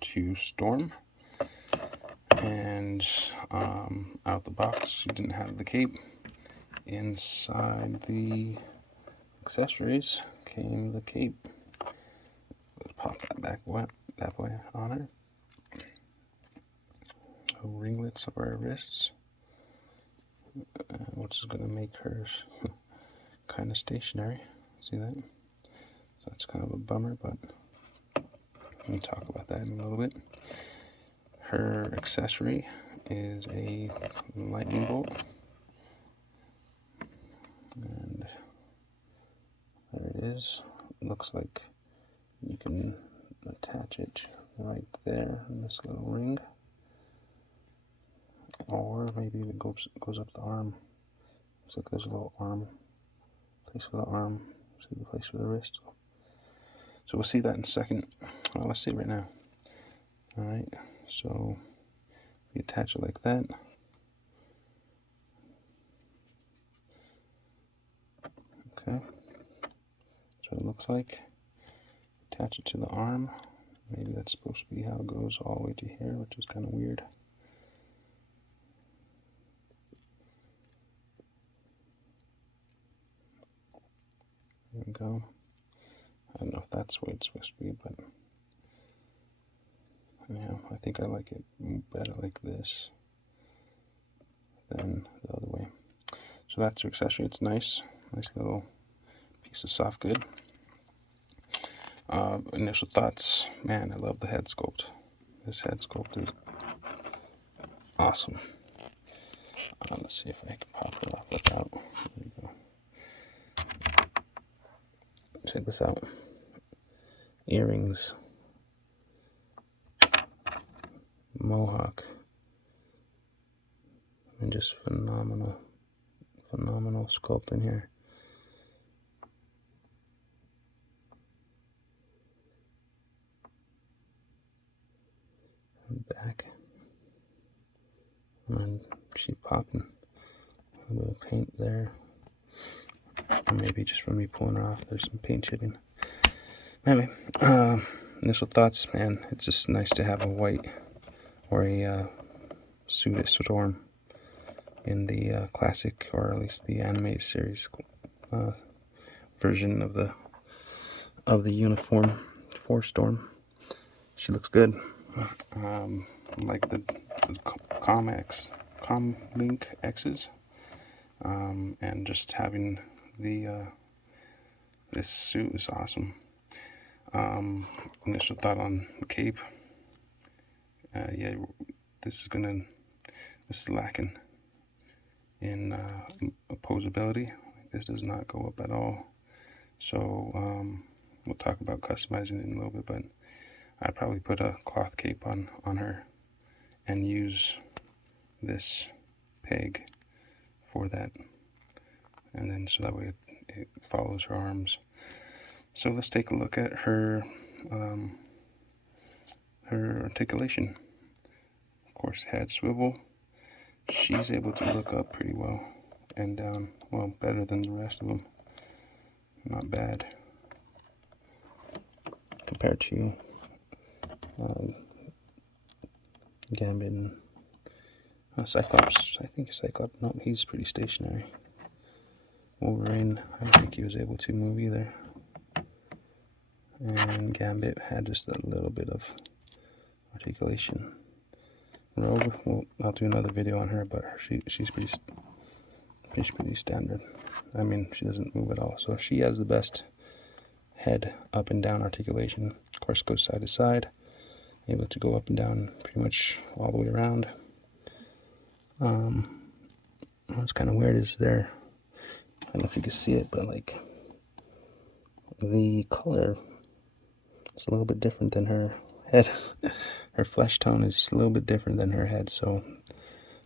to Storm. And out the box, you didn't have the cape. Inside the accessories came the cape. Let's pop that way on her. Ringlets of our wrists, which is going to make her kind of stationary. See that? So that's kind of a bummer, but we'll talk about that in a little bit. Her accessory is a lightning bolt, and there it is. Looks like you can attach it right there in this little ring, or maybe it goes up the arm. Looks like there's a little arm, place for the arm, see the place for the wrist. So we'll see that in a second. Well, let's see it right now. Alright, so we attach it like that. Okay, that's what it looks like. Attach it to the arm. Maybe that's supposed to be how it goes all the way to here, which is kind of weird. There we go. I don't know if that's the way it's supposed to be, but yeah, I think I like it better like this than the other way. So that's your accessory. It's nice little piece of soft good. Initial thoughts, man, I love the head sculpt. This head sculpt is awesome. Let's see if I can pop it off like that. There you go. Check this out. Earrings, mohawk, and just phenomenal sculpt in here. Back, and she popping a little bit of paint there. Or maybe just from me pulling her off, there's some paint chipping. Anyway, initial thoughts, man, it's just nice to have a white or a suited Storm in the classic, or at least the animated series version of the uniform for Storm. She looks good. Like the Comlink X's, and just having the this suit is awesome. Initial thought on the cape. Yeah, this is lacking in opposability. This does not go up at all. So we'll talk about customizing it in a little bit, but I'd probably put a cloth cape on her and use this peg for that, and then so that way it follows her arms. So let's take a look at her her articulation. Of course, head swivel. She's able to look up pretty well and down, well, better than the rest of them. Not bad compared to Gambit and Cyclops. I think Cyclops, no, he's pretty stationary. Wolverine, I don't think he was able to move either. And Gambit had just a little bit of articulation. Rogue, well, I'll do another video on her, but she's pretty standard. I mean, she doesn't move at all. So she has the best head up and down articulation. Of course, goes side to side. Able to go up and down pretty much all the way around. What's kind of weird is there, I don't know if you can see it, but like the color is a little bit different than her head. Her flesh tone is a little bit different than her head, so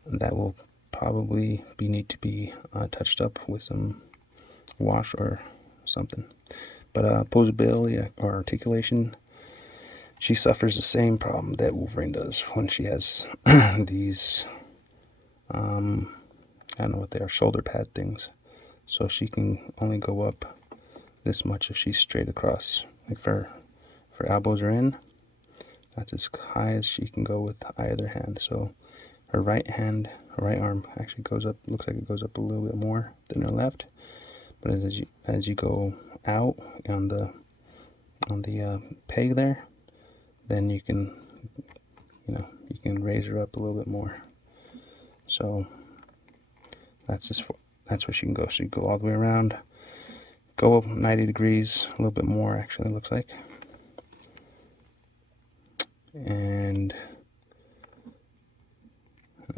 that will probably need to be touched up with some wash or something. But posability or articulation, she suffers the same problem that Wolverine does when she has these I don't know what they are, shoulder pad things. So she can only go up this much if she's straight across. Like if her elbows are in, That's as high as she can go with either hand. So her right arm actually goes up, looks like it goes up a little bit more than her left. But as you go out on the peg there, then you can raise her up a little bit more. So that's where she can go. She can go all the way around, go up 90 degrees, a little bit more actually, it looks like. And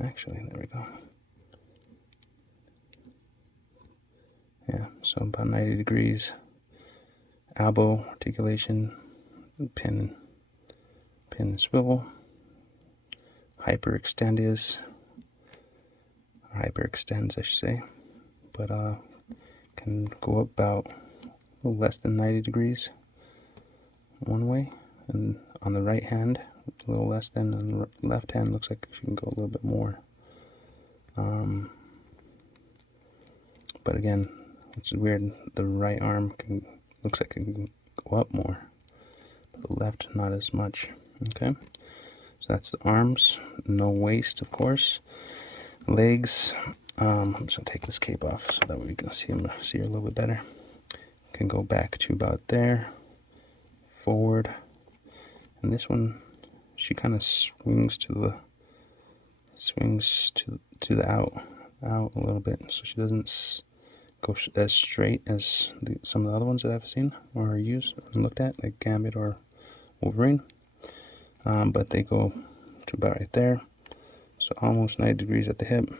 actually, there we go. Yeah, so about 90 degrees. Elbow, articulation, pin and swivel. Hyperextends, I should say. But can go up about a little less than 90 degrees one way. And on the right hand, a little less than. On the left hand, looks like she can go a little bit more. But again, which is weird, the right arm looks like it can go up more, but the left not as much. Okay, so that's the arms. No waist, of course. Legs. I'm just gonna take this cape off so that way we can see her a little bit better. Can go back to about there, forward, and this one, she kind of swings to the out a little bit, so she doesn't go as straight as some of the other ones that I've seen or used and looked at, like Gambit or Wolverine. But they go to about right there, so almost 90 degrees at the hip.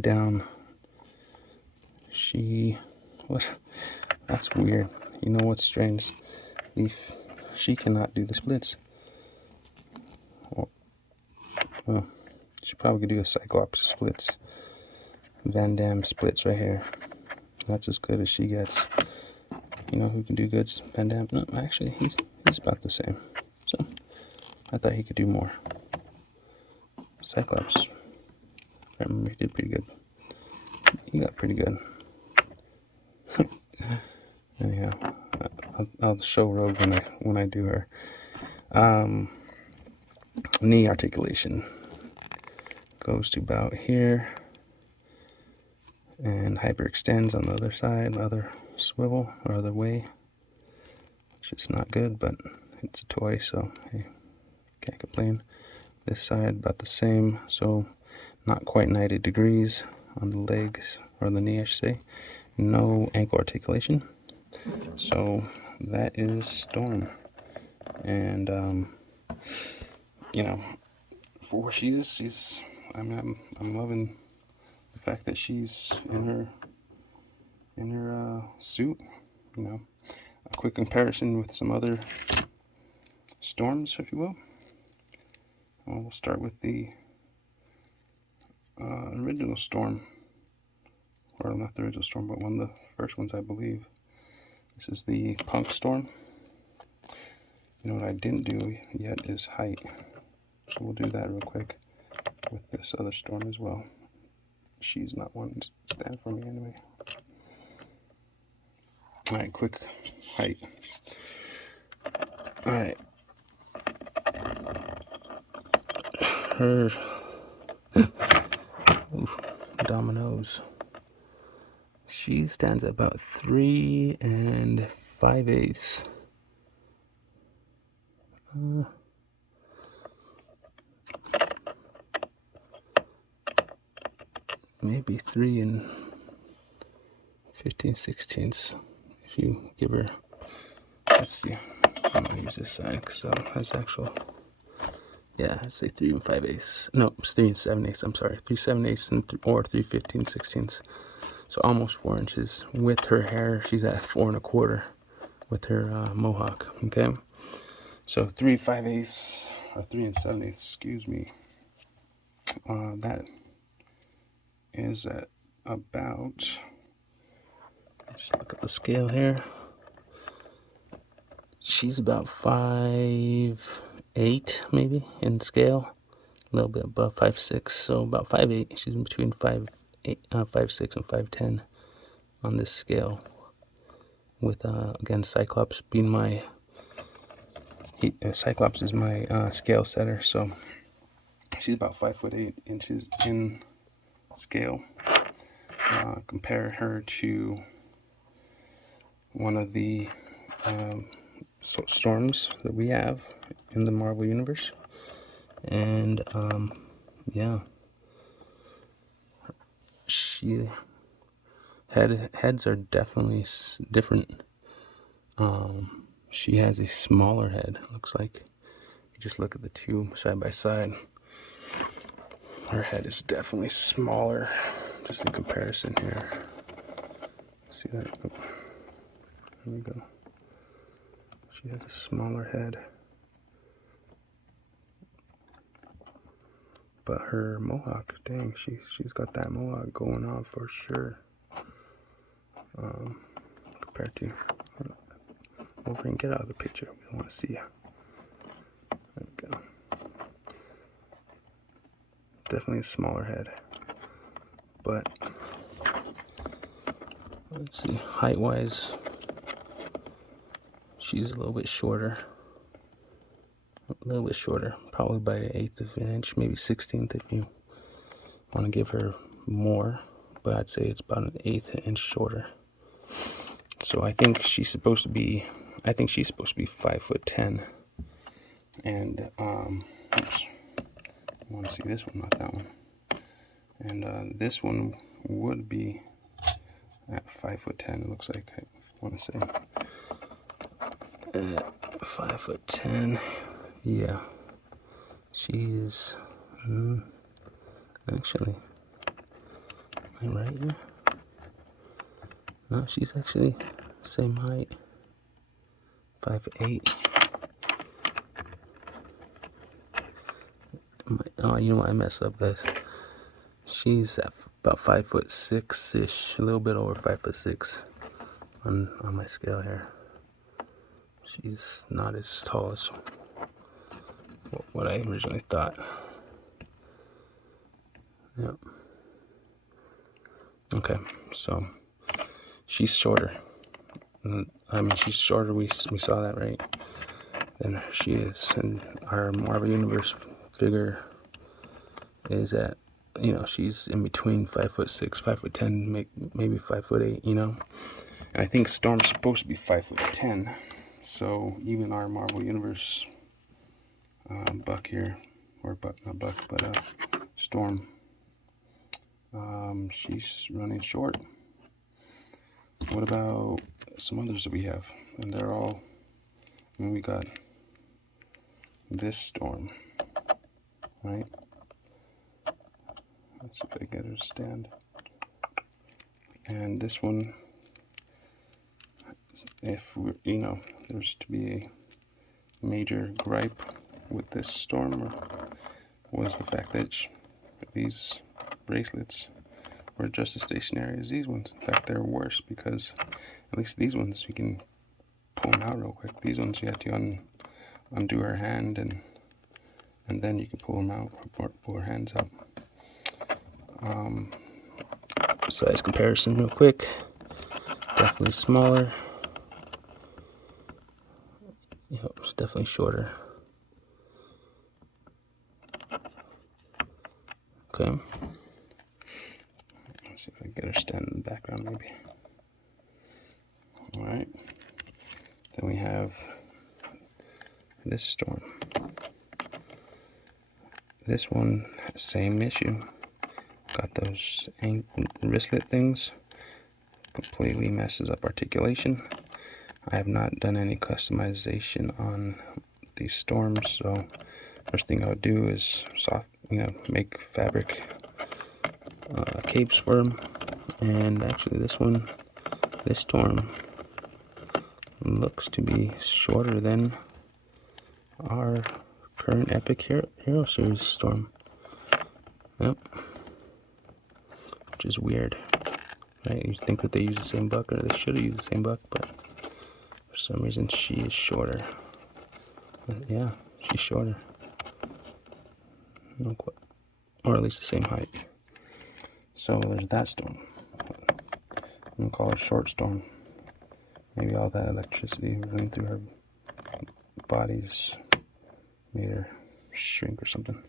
Down. That's weird. You know what's strange? She cannot do the splits. Well, she probably could do a Cyclops splits. Van Damme splits right here. That's as good as she gets. You know who can do good? Van Damme? No, actually, he's about the same. So, I thought he could do more. Cyclops, I remember he did pretty good. He got pretty good. Anyhow, I'll show Rogue when I do her. Knee articulation goes to about here, and hyperextends on the other side, other swivel or other way, which is not good, but it's a toy, so hey, can't complain. This side about the same, so not quite 90 degrees on the legs, or the knee I should say. No ankle articulation. So that is Storm. And for where she is, I'm loving the fact that she's in her suit. A quick comparison with some other Storms, if you will. We'll start with the original Storm, or not the original Storm, but one of the first ones, I believe. This is the Punk Storm. You know what I didn't do yet is height, so we'll do that real quick with this other Storm as well. She's not one to stand for me anyway. Alright, quick height. Alright. Her dominoes. She stands at about 3 5/8. Maybe 3 15/16 if you give her. Let's see. I'm gonna use this side because that has actual. Yeah, I'd say 3 5/8. No, it's 3 7/8. I'm sorry, 3 7/8 or 3 15/16. So almost 4 inches. With her hair, she's at 4 1/4 with her mohawk. Okay, so 3 5/8 or 3 7/8. Excuse me. That is at about. Let's look at the scale here. She's about 5'8" maybe in scale, a little bit above 5'6", so about 5'8". She's in between 5'6" and 5'10" on this scale. With again, Cyclops being my Cyclops is my scale setter, so she's about 5'8" in scale. Compare her to one of the storms that we have in the Marvel Universe. And yeah, heads are definitely different. She has a smaller head, looks like. You just look at the two side by side. Her head is definitely smaller, just in comparison here. See that? Oh, there we go. She has a smaller head. But her mohawk, dang, she's got that mohawk going on for sure. Compared to Wolverine, get out of the picture. We don't want to see you. There we go. Definitely a smaller head. But let's see, height-wise, she's a little bit shorter. A little bit shorter, probably by an eighth of an inch, maybe 16th if you want to give her more. But I'd say it's about an eighth inch shorter. So I think she's supposed to be 5'10". And oops, I want to see this one, not that one. And this one would be at 5'10". It looks like, I want to say at 5'10". Yeah, she's actually, am I right here? No, she's actually same height, 5'8". Oh, you know what? I messed up, guys. She's at about 5'6" ish, a little bit over 5'6" on my scale here. She's not as tall as what I originally thought. Yep. Okay, so she's shorter. I mean, she's shorter. We saw that, right? Than she is, and our Marvel Universe figure is at, you know, she's in between 5'6", 5'10", maybe 5'8", you know. And I think Storm's supposed to be 5'10", so even our Marvel Universe Buck here, or not Buck, but Storm, she's running short. What about some others that we have? And they're all, I mean, we got this Storm, right? Let's see if I get her to stand. And this one, if you know, there's to be a major gripe with this Storm, was the fact that these bracelets were just as stationary as these ones. In fact, they're worse, because at least these ones you can pull them out real quick. These ones you have to undo her hand, and then you can pull them out, or pull her hands out. Size comparison real quick. Definitely smaller. Yep, it's definitely shorter. Okay. Let's see if I can get her stand in the background, maybe. Alright. Then we have this Storm. This one, same issue. Got those wristlet things. Completely messes up articulation. I have not done any customization on these Storms, so first thing I would do is make fabric capes for them. And actually this Storm looks to be shorter than our current Epic Hero Series Storm. Yep. Which is weird, right? You'd think that they use the same buck, or they should have used the same buck, but for some reason she is shorter. But yeah, she's shorter. No, or at least the same height. So there's that Storm. I'm gonna call her Short Storm. Maybe all that electricity running through her bodies made her shrink or something.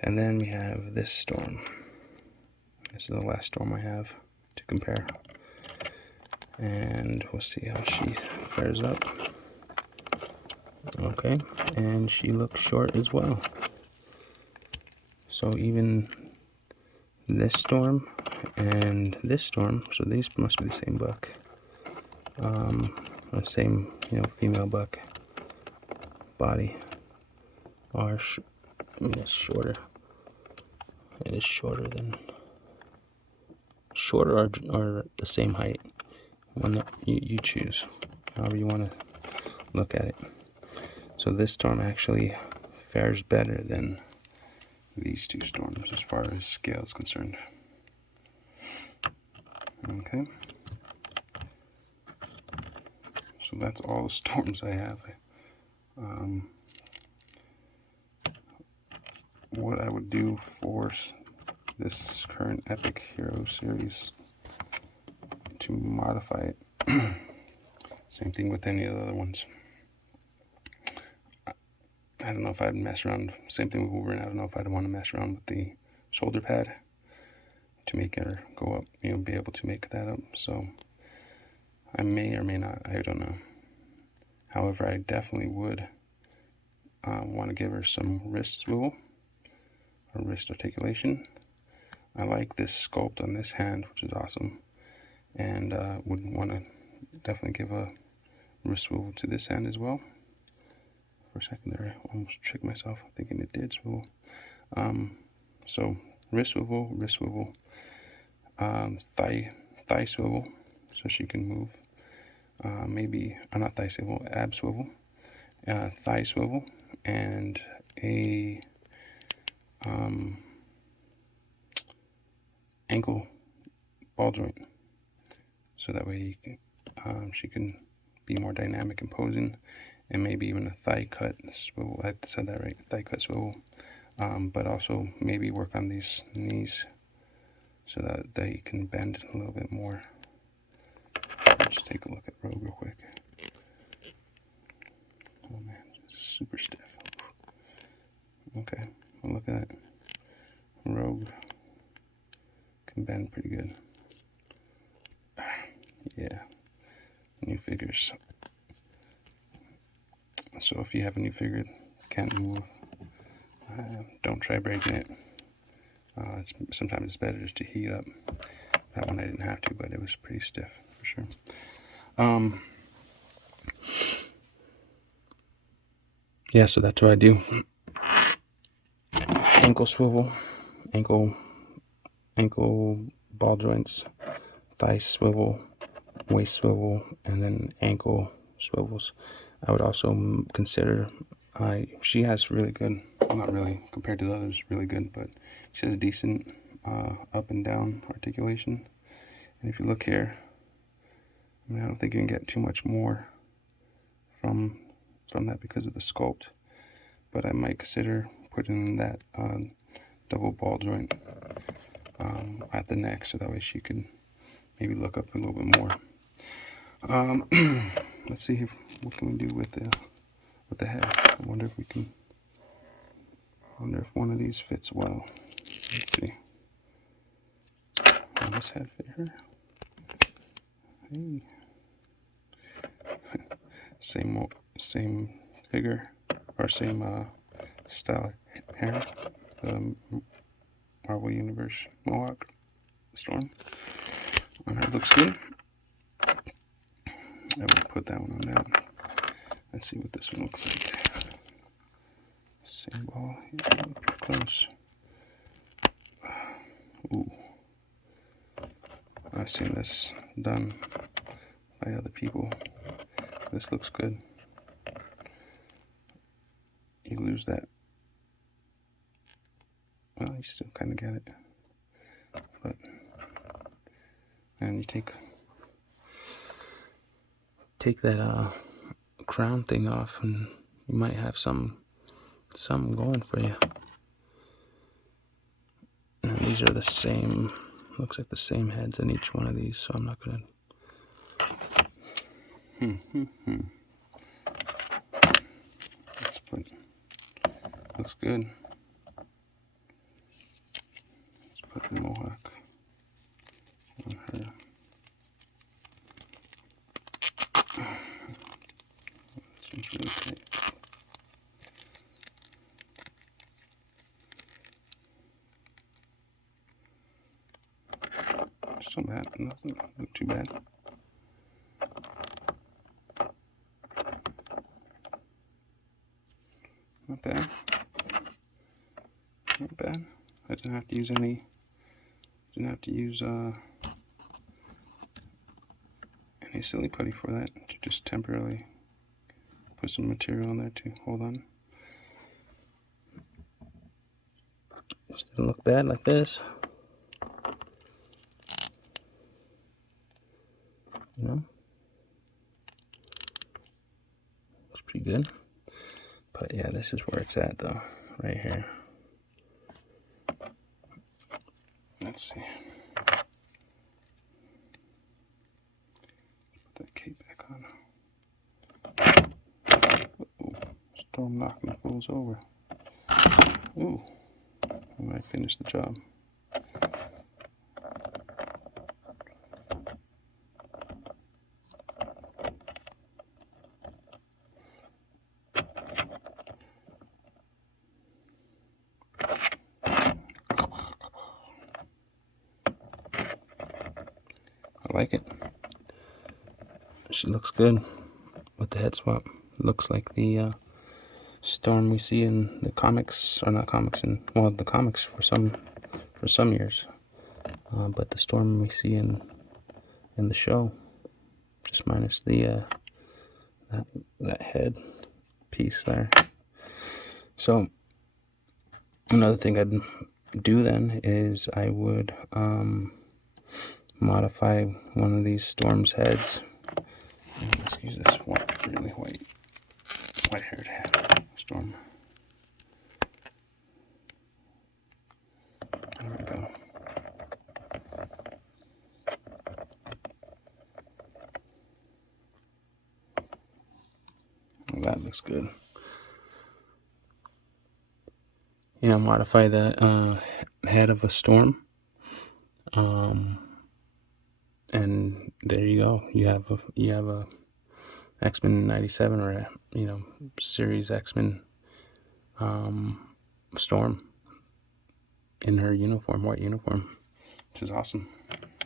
And then we have this storm. This is the last storm I have to compare. And we'll see how she fares up. Okay, and she looks short as well. So even this storm and this storm, so these must be the same buck. The same, female buck body are shorter. It is shorter or the same height. One that you choose, however you want to look at it. So this storm actually fares better than these two storms as far as scale is concerned. Okay. So that's all the storms I have. What I would do for this current Epic Hero series to modify it. Same thing with any of the other ones. I don't know if I'd mess around. Same thing with Wolverine. I don't know if I'd want to mess around with the shoulder pad to make her go up, be able to make that up. So I may or may not. I don't know. However, I definitely would want to give her some wrist swivel or wrist articulation. I like this sculpt on this hand, which is awesome, and would want to definitely give a wrist swivel to this hand as well. For a second there, I almost tricked myself thinking it did swivel. So wrist swivel, thigh swivel, so she can move. Maybe not thigh swivel, ab swivel, thigh swivel, and a ankle ball joint. So that way she can be more dynamic and posing. And maybe even a thigh cut swivel. I said that right, thigh cut swivel. But also maybe work on these knees so that they can bend a little bit more. Let's take a look at Rogue real quick. Oh man, it's super stiff. Okay, well, look at that. Rogue can bend pretty good. Yeah, new figures. So if you have a new figure that can't move, don't try breaking it. Sometimes it's better just to heat up. That one I didn't have to, but it was pretty stiff for sure. Yeah, so that's what I do. Ankle swivel, ankle ball joints, thigh swivel, waist swivel, and then ankle swivels. I would also consider, she has really good, not really, compared to the others, really good, but she has decent up and down articulation. And if you look here, I don't think you can get too much more from that because of the sculpt, but I might consider putting in that double ball joint at the neck, so that way she can maybe look up a little bit more. Let's see here, what can we do with the head. I wonder if one of these fits well. Let's see. Will this head fit her? Hey. Same figure, or same style hair. The Marvel Universe Mohawk Storm. On her looks good. I will put that one on that. Let's see what this one looks like. Same ball here, pretty close. Ooh. I've seen this done by other people. This looks good. You lose that. Well, you still kind of get it. But, and you take that crown thing off, and you might have something going for you. And these are the same, looks like the same heads in each one of these, so I'm not gonna looks good. Let's put the mohawk on her. This one's really tight. Just on that, nothing look too bad. Not bad. Not bad. I didn't have to use any. Didn't have to use any silly putty for that. To just temporarily put some material on there to hold on. Just doesn't look bad like this. You know, looks pretty good. But yeah, this is where it's at though, right here. Let's see. Put that cape back on. Uh-oh. Storm knocking the fools over. Ooh, I might finish the job. I like it. She looks good with the head swap. Looks like the Storm we see in the comics, or not comics, in well, the comics for some years, but the Storm we see in the show, just minus the that head piece there. So another thing I'd do then is I would modify one of these Storm's heads. Let's use this really white-haired head. Storm. There we go. Well, that looks good. You know, modify the head of a Storm. And there you go. You have a X-Men 97 or a, you know, series X-Men Storm in her uniform, white uniform, which is awesome.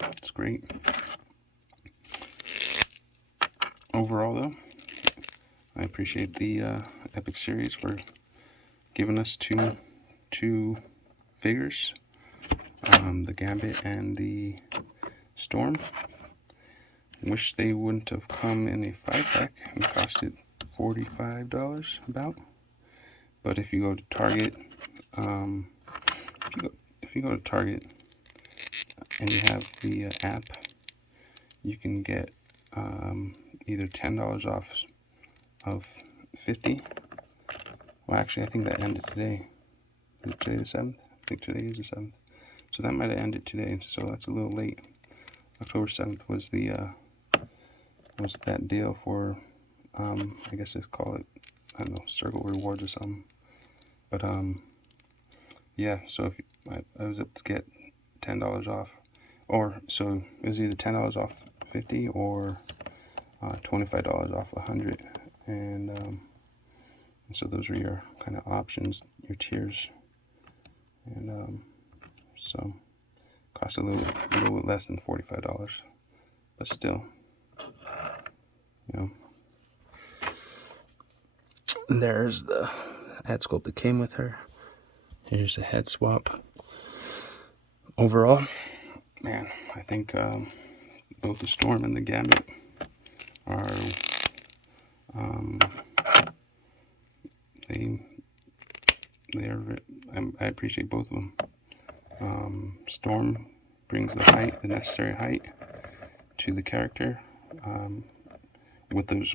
It's great. Overall, though, I appreciate the Epic series for giving us two figures, the Gambit and the Storm. Wish they wouldn't have come in a 5-pack and costed $45 about. But if you go to Target, if you go to Target and you have the app, you can get either $10 off of 50. Well, actually, I think that ended today. Is it today the 7th? I think today is the 7th. So that might have ended today, so that's a little late. October 7th was the was that deal for I guess let's call it, I don't know, circle rewards or something. But yeah, so if I was able to get $10 off, or so it was either $10 off 50 or $25 off 100, and so those are your kind of options, your tiers, and so cost a little bit less than $45, but still, you know. There's the head sculpt that came with her. Here's the head swap. Overall, man, I think both the Storm and the Gambit are I appreciate both of them. Storm brings the necessary height to the character with those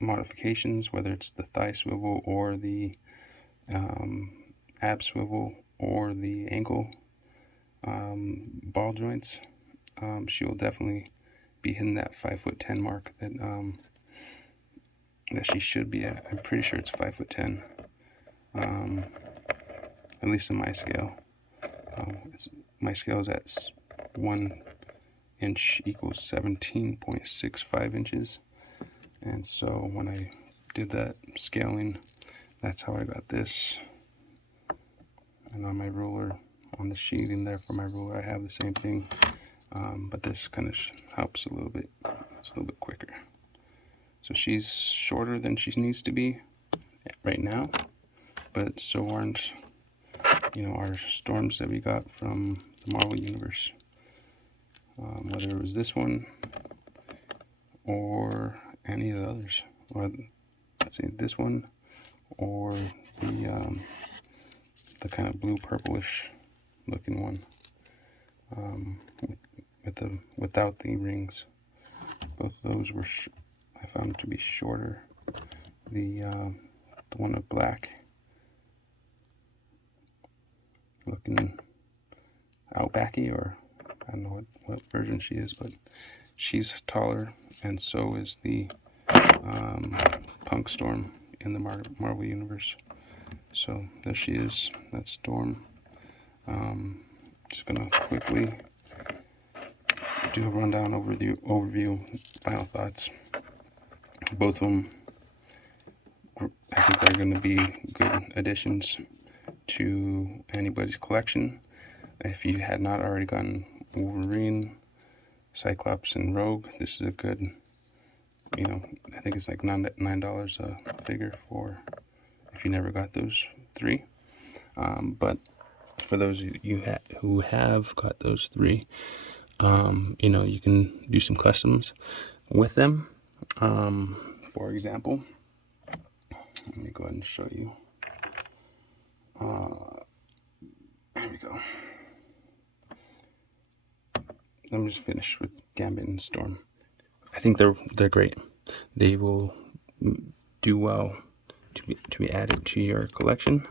modifications, whether it's the thigh swivel or the ab swivel or the ankle ball joints. She will definitely be hitting that 5'10" mark that she should be at. I'm pretty sure it's 5'10". at least in my scale. My scale is at 1 inch equals 17.65 inches. And so when I did that scaling, that's how I got this. And on my ruler, on the sheeting there for my ruler, I have the same thing. But this kind of helps a little bit. It's a little bit quicker. So she's shorter than she needs to be right now, but so aren't, our storms that we got from the Marvel Universe. Whether it was this one or any of the others, or let's say this one, or the kind of blue purplish looking one, without the rings. Both of those were I found to be shorter. The one with black looking outbacky, or I don't know what version she is, but she's taller, and so is the Punk Storm in the Marvel Universe. So there she is. That's Storm. Just gonna quickly do a rundown overview, final thoughts. Both of them, I think they're going to be good additions to anybody's collection. If you had not already gotten Wolverine, Cyclops, and Rogue, this is a good, I think it's like $9 a figure for if you never got those three. But for those of you who have got those three, you can do some customs with them. For example, let me go ahead and show you. Here we go. Let me just finish with Gambit and Storm. I think they're great. They will do well to be added to your collection,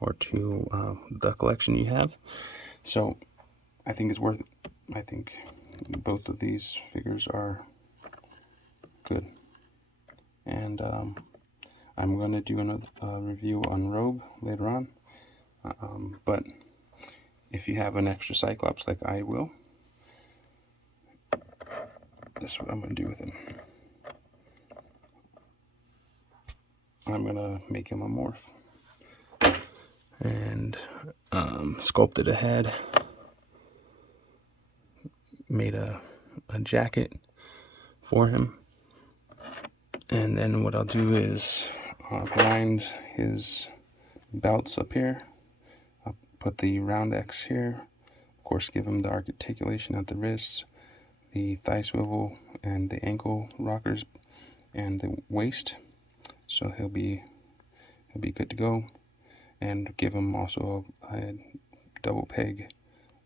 or to the collection you have. So I think it's worth it. I think both of these figures are good. And I'm going to do another review on Rogue later on. But if you have an extra Cyclops like I will, this is what I'm going to do with him. I'm going to make him a morph. And sculpted a head. Made a jacket for him. And then what I'll do is grind his belts up here. I'll put the round X here. Of course, give him the articulation at the wrists, the thigh swivel, and the ankle rockers, and the waist. So he'll be good to go. And give him also a double peg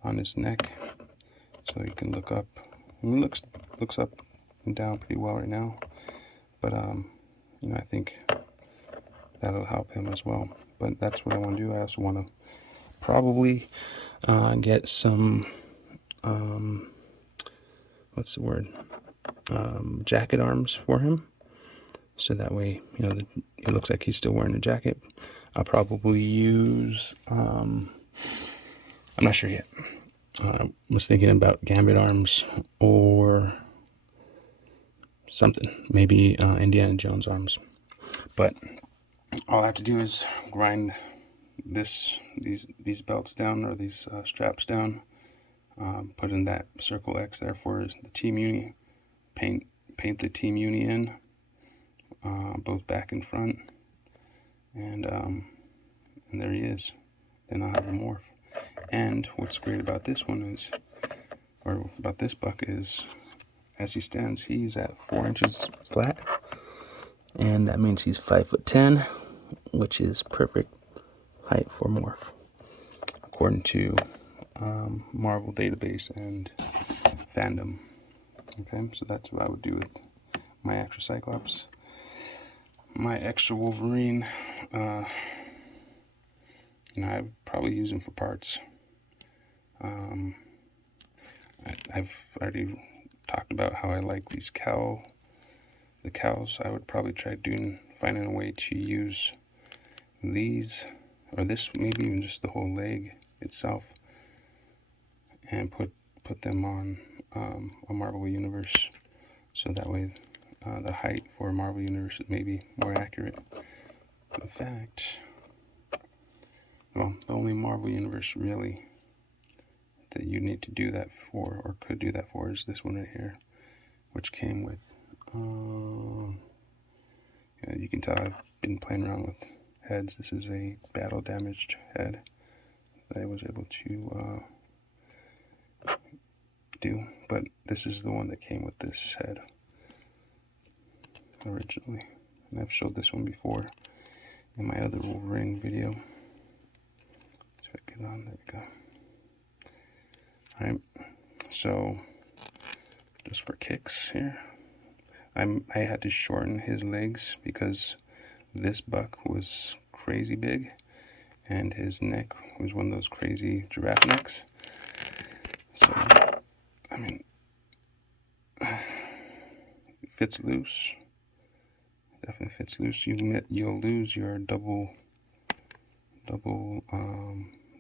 on his neck, so he can look up. I mean, looks up and down pretty well right now. But I think that'll help him as well. But that's what I want to do. I also want to probably get some what's the word? Jacket arms for him, so that way it looks like he's still wearing a jacket. I'll probably use I'm not sure yet. I was thinking about Gambit arms or something, maybe Indiana Jones arms. But all I have to do is grind these belts down, or these straps down. Put in that circle X there for the Team Uni. Paint the Team Uni in, both back and front, and there he is. Then I'll have a morph. And what's great about this one is, or about this buck is, as he stands, he's at 4 inches flat, and that means he's 5'10", which is perfect height for morph, according to Marvel database and fandom. Okay, so that's what I would do with my extra Cyclops. My extra Wolverine, I'd probably use him for parts. I've already talked about how I like these the cows. I would probably try finding a way to use these or this, maybe even just the whole leg itself, and put them on a Marvel Universe, so that way the height for Marvel Universe is maybe more accurate. In fact, well, the only Marvel Universe really that you need to do that for, or could do that for, is this one right here, which came with, yeah, you can tell I've been playing around with heads. This is a battle damaged head that I was able to do, but this is the one that came with this head originally, and I've showed this one before in my other Wolverine video. Let's see if I get on. There we go. Alright, so just for kicks here, I had to shorten his legs because this buck was crazy big and his neck was one of those crazy giraffe necks. So, I mean, it fits loose. Definitely fits loose. You'll lose your double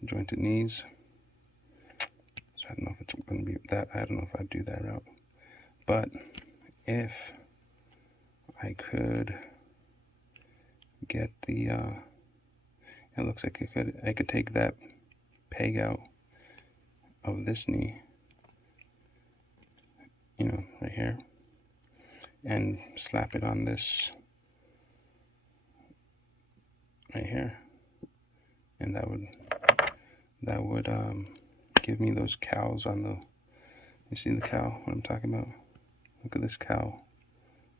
jointed knees. So I don't know if it's going to be that. I don't know if I'd do that route. But if I could get the, it looks like I could take that peg out of this knee, you know, right here, and slap it on this right here, and that would give me those cows on the, you see the cow, what I'm talking about? Look at this cow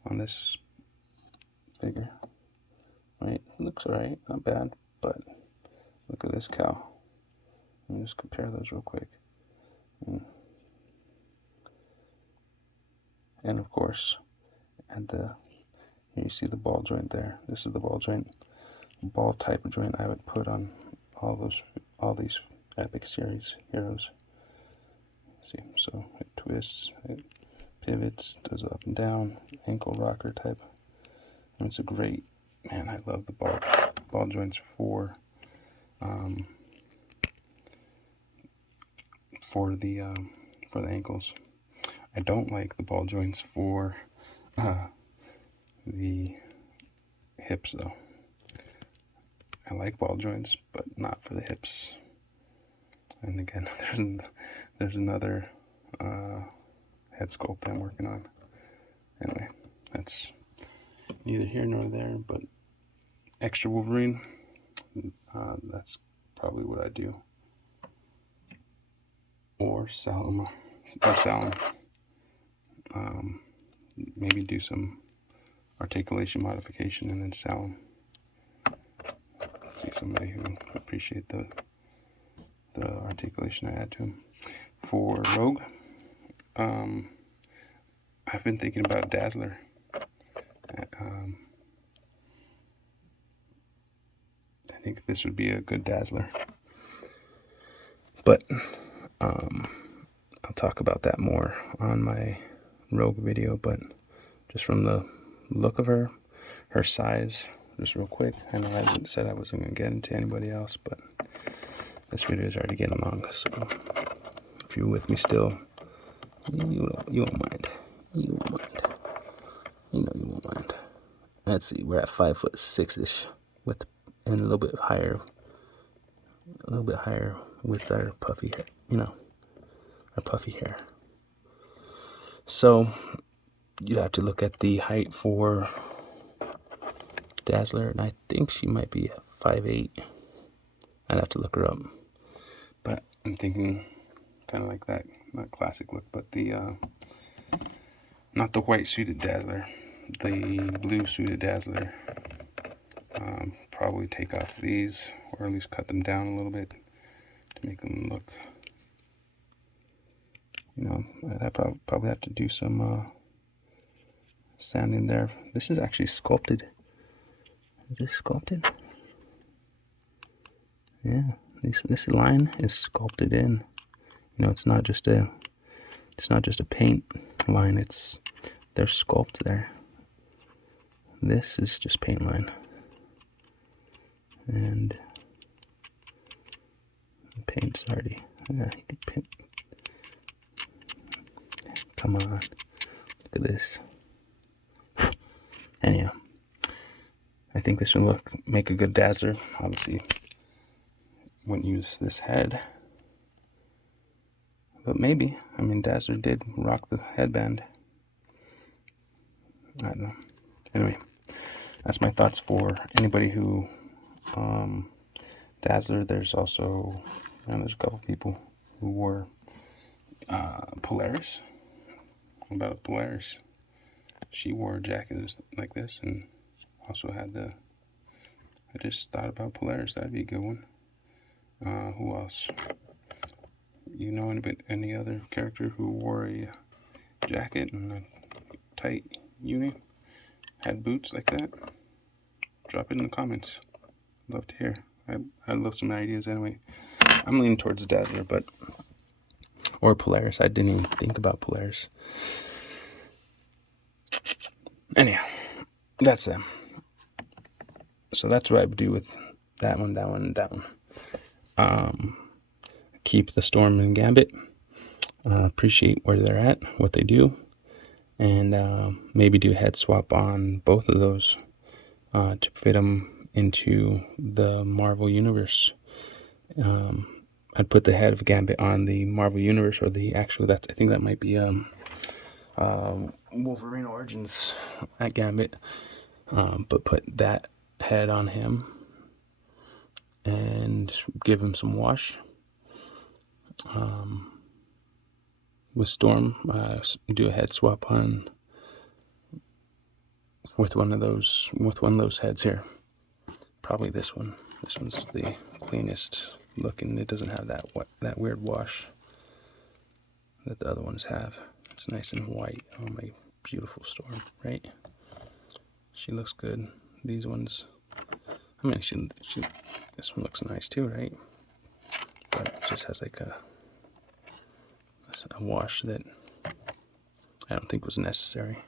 on this figure, right? It looks alright, not bad, but look at this cow. Let me just compare those real quick. And of course, here you see the ball joint there. This is the ball joint, ball type of joint I would put on all these epic series heroes. See, so it twists, it pivots, does up and down, ankle rocker type. And it's a great, man, I love the ball joints for the ankles. I don't like the ball joints for the hips though. I like ball joints, but not for the hips. And again, there's another head sculpt I'm working on. Anyway, that's neither here nor there, but extra Wolverine, that's probably what I do. Or sell them. Maybe do some articulation modification and then sell them. See somebody who appreciate the articulation I add to them. For Rogue, I've been thinking about Dazzler. I think this would be a good Dazzler, but I'll talk about that more on my Rogue video. But just from the look of her size, just real quick, I know I said I wasn't going to get into anybody else, but this video is already getting long, so if you're with me still, you won't mind. You won't mind. You know you won't mind. Let's see, we're at 5'6" with, and a little bit higher with our puffy hair, you know, our puffy hair. So you'd have to look at the height for Dazzler, and I think she might be 5'8". I'd have to look her up, but I'm thinking kind of like that, not classic look, but the not the white suited Dazzler, the blue suited Dazzler. Probably take off these, or at least cut them down a little bit to make them look, you know, I'd probably have to do some sanding there. This is actually sculpted. Is this sculpted? Yeah, this line is sculpted in. You know, it's not just a paint line. There's sculpt there. This is just paint line. And paint's already. Yeah, you could paint. Come on, look at this. Anyhow, I think this would make a good dazzler. Obviously, wouldn't use this head, but maybe. I mean, Dazzler did rock the headband. I don't know. Anyway, that's my thoughts for anybody who Dazzler. There's also there's a couple people who wore Polaris. About Polaris, she wore a jacket like this, and also had the. I just thought about Polaris. That'd be a good one. Who else? You know any other character who wore a jacket and a tight uni, had boots like that? Drop it in the comments. Love to hear. I'd love some ideas anyway. I'm leaning towards Dazzler, or Polaris. I didn't even think about Polaris. Anyhow, that's them. So that's what I would do with that one, and that one. Keep the Storm and Gambit. Appreciate where they're at, what they do, and maybe do a head swap on both of those to fit them into the Marvel Universe. I'd put the head of Gambit on the Marvel Universe, or I think that might be Wolverine Origins at Gambit, but put that head on him and give him some wash. With Storm, do a head swap on with one of those heads here. Probably this one. This one's the cleanest looking. It doesn't have that weird wash that the other ones have. It's nice and white. Oh, my beautiful Storm, right? She looks good. These ones, I mean, this one looks nice too, right? But it just has like a wash that I don't think was necessary.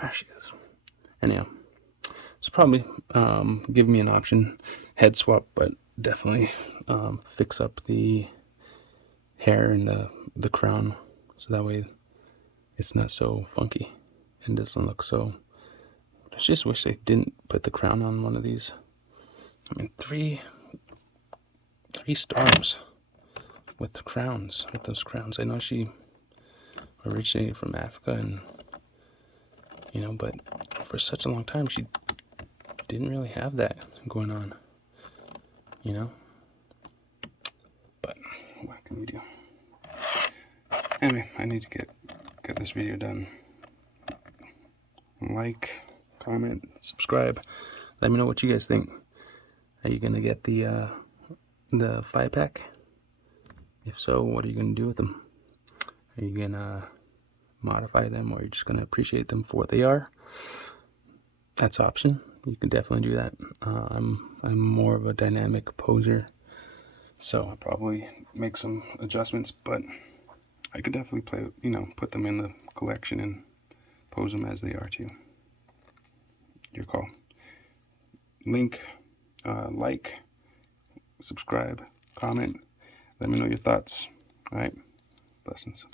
There she is. Anyhow, it's probably give me an option, head swap, but definitely fix up the hair and the crown, so that way it's not so funky and doesn't look so. I just wish they didn't put the crown on one of these. I mean, three Storms with those crowns. I know she originated from Africa, and but for such a long time she didn't really have that going on, but what can we do? Anyway, I need to get this video done. Like, comment, subscribe. Let me know what you guys think. Are you gonna get the 5-pack? If so, what are you gonna do with them? Are you gonna modify them, or are you just gonna appreciate them for what they are? That's option. You can definitely do that. I'm more of a dynamic poser, so I'll probably make some adjustments, but I could definitely put them in the collection and pose them as they are too. Your call. Link, like, subscribe, comment. Let me know your thoughts. All right. Blessings.